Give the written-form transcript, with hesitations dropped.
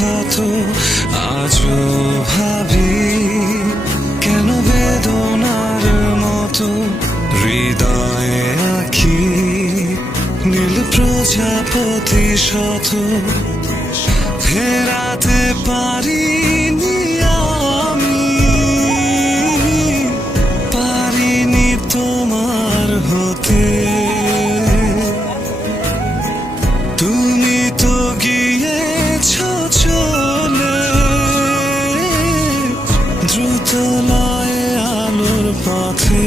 ক্ষত আজও ভাবি কেন বেদনার মতো হৃদয়ে আঁকি নীল প্রজাপতি শত ফেরাতে পারিনি আমি পারিনি তোমার হতে তুমি তো গিয়েছ চলে দ্রুত লয়ে আলোর পথে